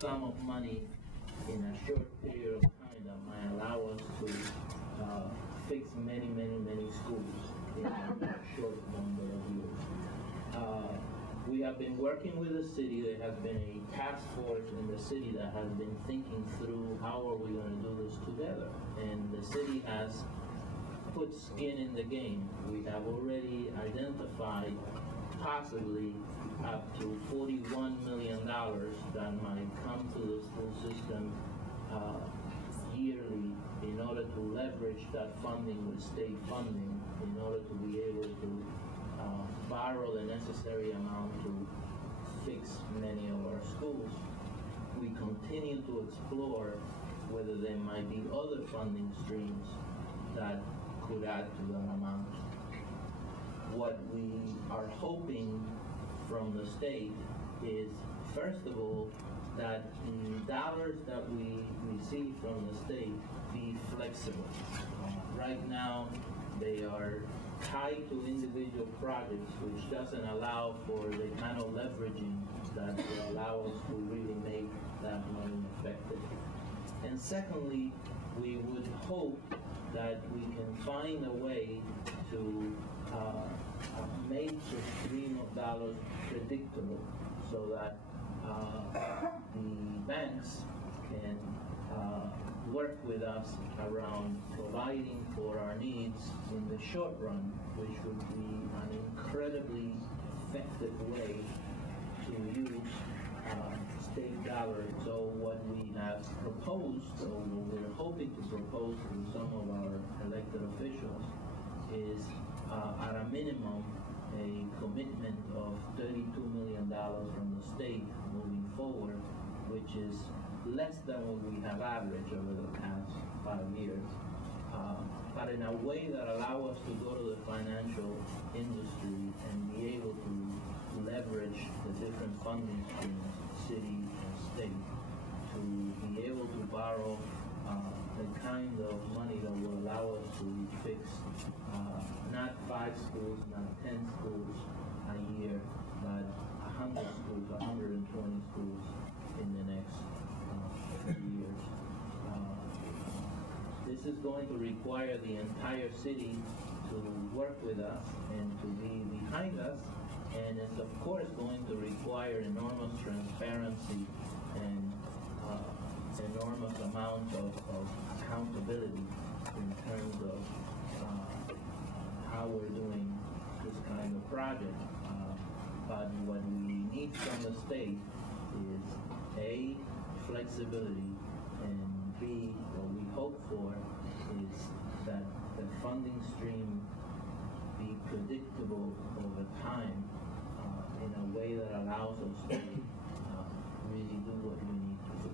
sum of money in a short period of time that might allow us to fix many, many, many schools in a short number of years. We have been working with the city. There has been a task force in the city that has been thinking through how are we going to do this together. And the city has put skin in the game. We have already identified possibly up to $41 million that might come to the school system yearly in order to leverage that funding with state funding in order to be able to borrow the necessary amount to fix many of our schools. We continue to explore whether there might be other funding streams that could add to that amount. What we are hoping from the state is, first of all, that the dollars that we receive from the state be flexible. Right now, they are tied to individual projects, which doesn't allow for the kind of leveraging that will allow us to really make that money effective. And secondly, we would hope that we can find a way to make the stream of dollars predictable so that the banks can work with us around providing for our needs in the short run, which would be an incredibly effective way to use state dollars. So what we have proposed, or what we're hoping to propose to some of our elected officials, is at a minimum a commitment of $32 million from the state moving forward, which is less than what we have averaged over the past 5 years, but in a way that allows us to go to the financial industry and be able to leverage the different funding streams, city and state, to be able to borrow the kind of money that will allow us to fix not 5 schools, not 10 schools a year, but 100 schools, 120 schools in the next 3 years. This is going to require the entire city to work with us and to be behind us, and it's of course going to require enormous transparency and enormous amount of accountability in terms of how we're doing this kind of project. But what we need from the state is A, flexibility, and B, what we hope for is that the funding stream be predictable over time in a way that allows us to really do what we need to do.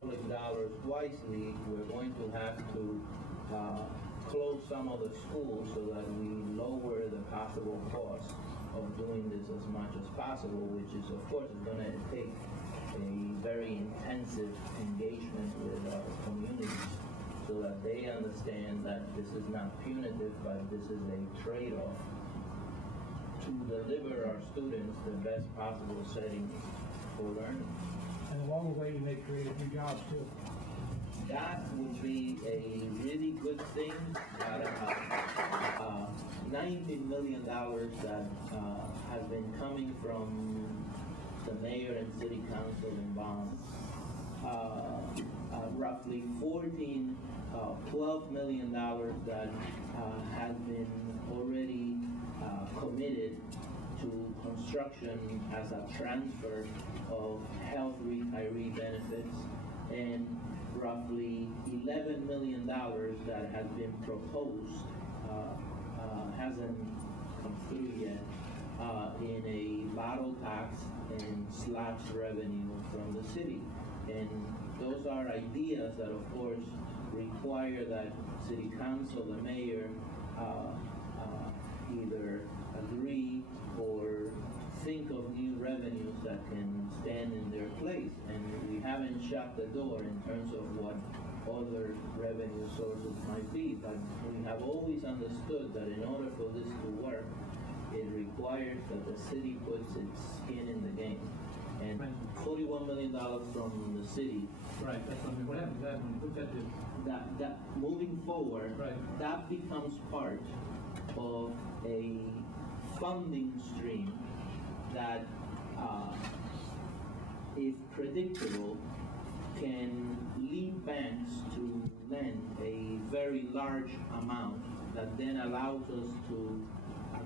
Public dollars wisely, we're going to have to close some of the schools so that we lower the possible cost of doing this as much as possible, which is, of course, is going to take a very intensive engagement with our communities so that they understand that this is not punitive, but this is a trade-off to deliver our students the best possible setting for learning. And along the way, you may create a few jobs too. That would be a really good thing. $90 million that has been coming from the mayor and city council in bonds. Roughly $12 million that has been already committed to construction as a transfer of health retiree benefits, and roughly $11 million that has been proposed, hasn't come through yet, in a bottle tax and slabs revenue from the city. And those are ideas that, of course, require that city council, the mayor, either agree or think of new revenues that can stand in their place. And we haven't shut the door in terms of what other revenue sources might be, but we have always understood that in order for this to work, it requires that the city puts its skin in the game. And $41 million from the city, Right, that's what I mean, what happens to that when you put that to, that moving forward, Right. that becomes part of a funding stream that, if predictable, can lead banks to lend a very large amount that then allows us to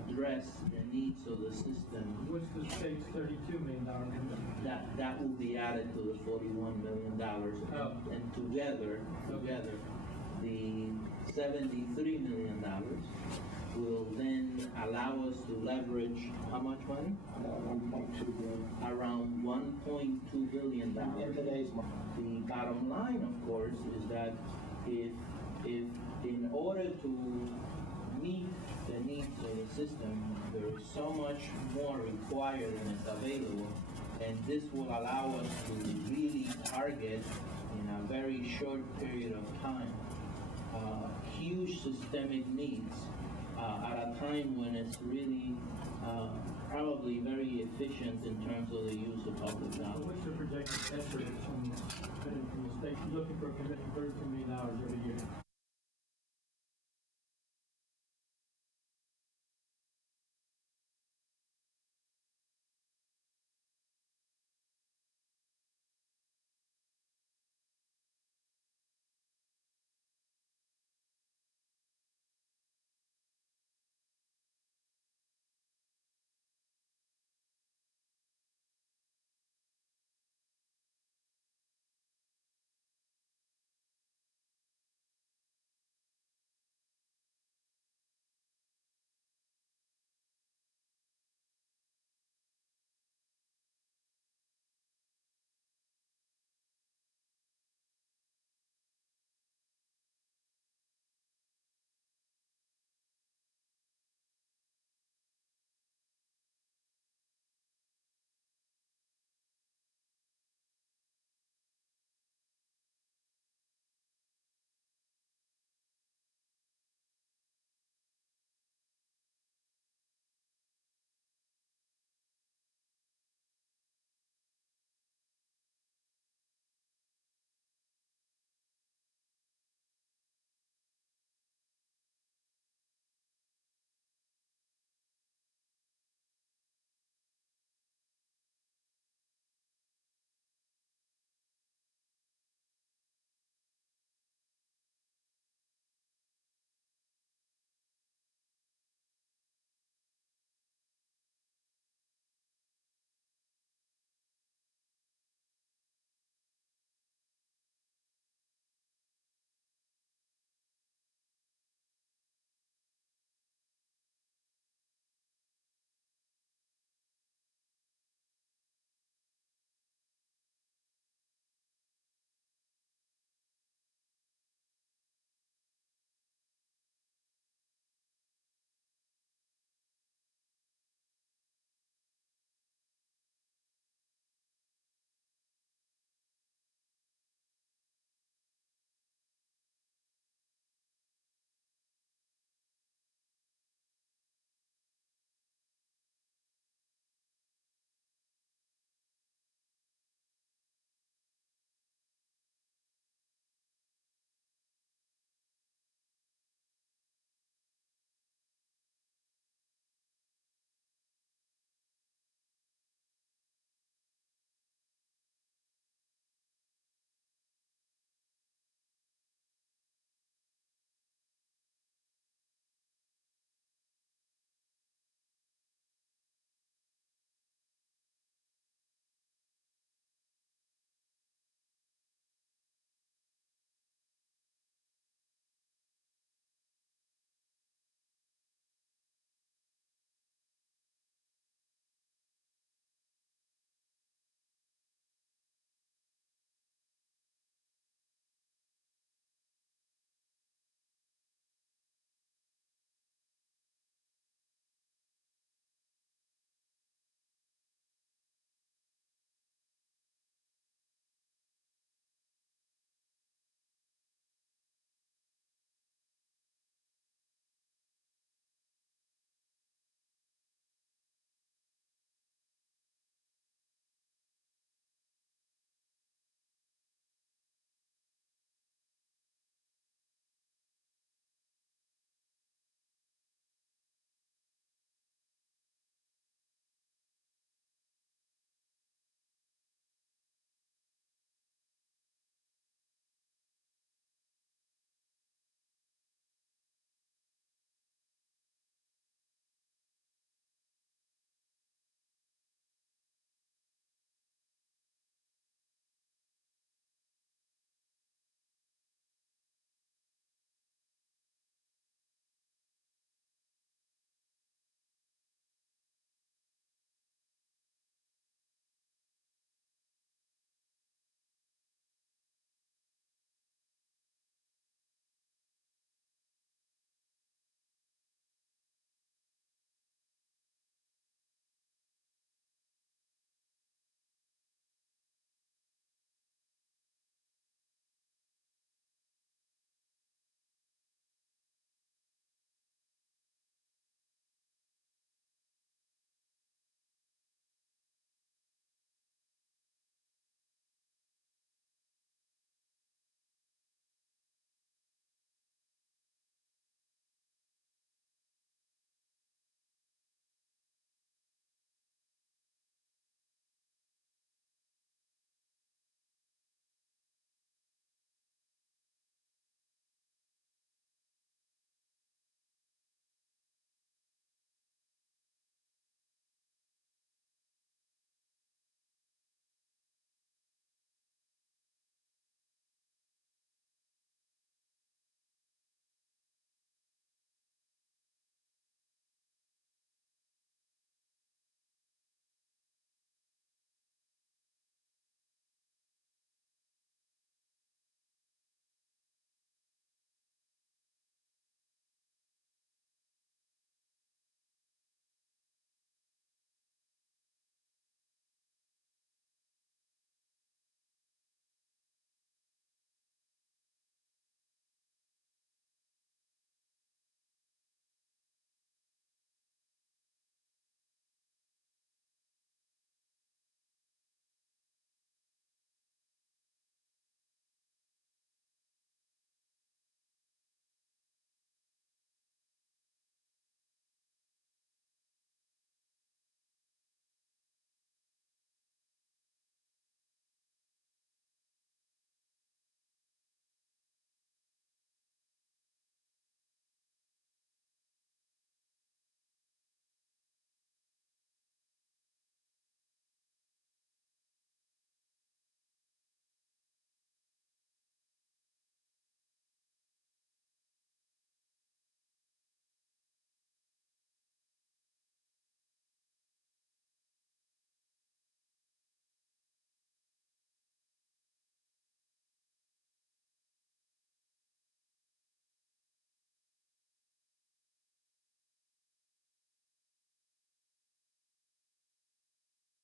address the needs of the system. what's the state's $32 million commitment? That will be added to the $41 million. Oh. And together, the $73 million will then allow us to leverage how much money? $1.2 billion. Around $1.2 billion. In today's market. The bottom line, of course, is that if in order to meet the needs of the system, there is so much more required than is available, and this will allow us to really target in a very short period of time huge systemic needs at a time when it's really probably very efficient in terms of the use of public So dollars. what's the projected debt service from the state? You're looking for a commitment of $32 million every year.